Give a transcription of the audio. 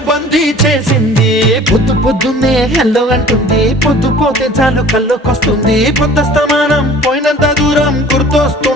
బందీ చేసింది. పొద్దు పొద్దున్నే హెల్లో అంటుంది, పొద్దు పోతే చాలు కళ్ళొకొస్తుంది. పొద్దు స్తమానం పోయినంత దూరం గుర్తొస్తుంది.